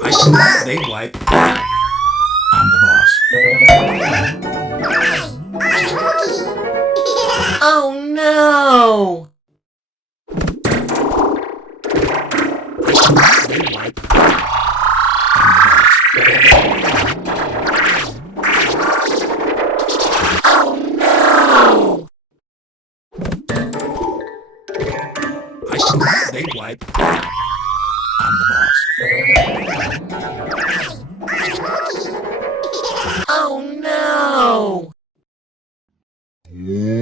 I snap, they wipe. I'm the boss. Oh no! I snap, they wipe. Oh no! I snap, they wipe. I'm the boss. Oh no! Yeah.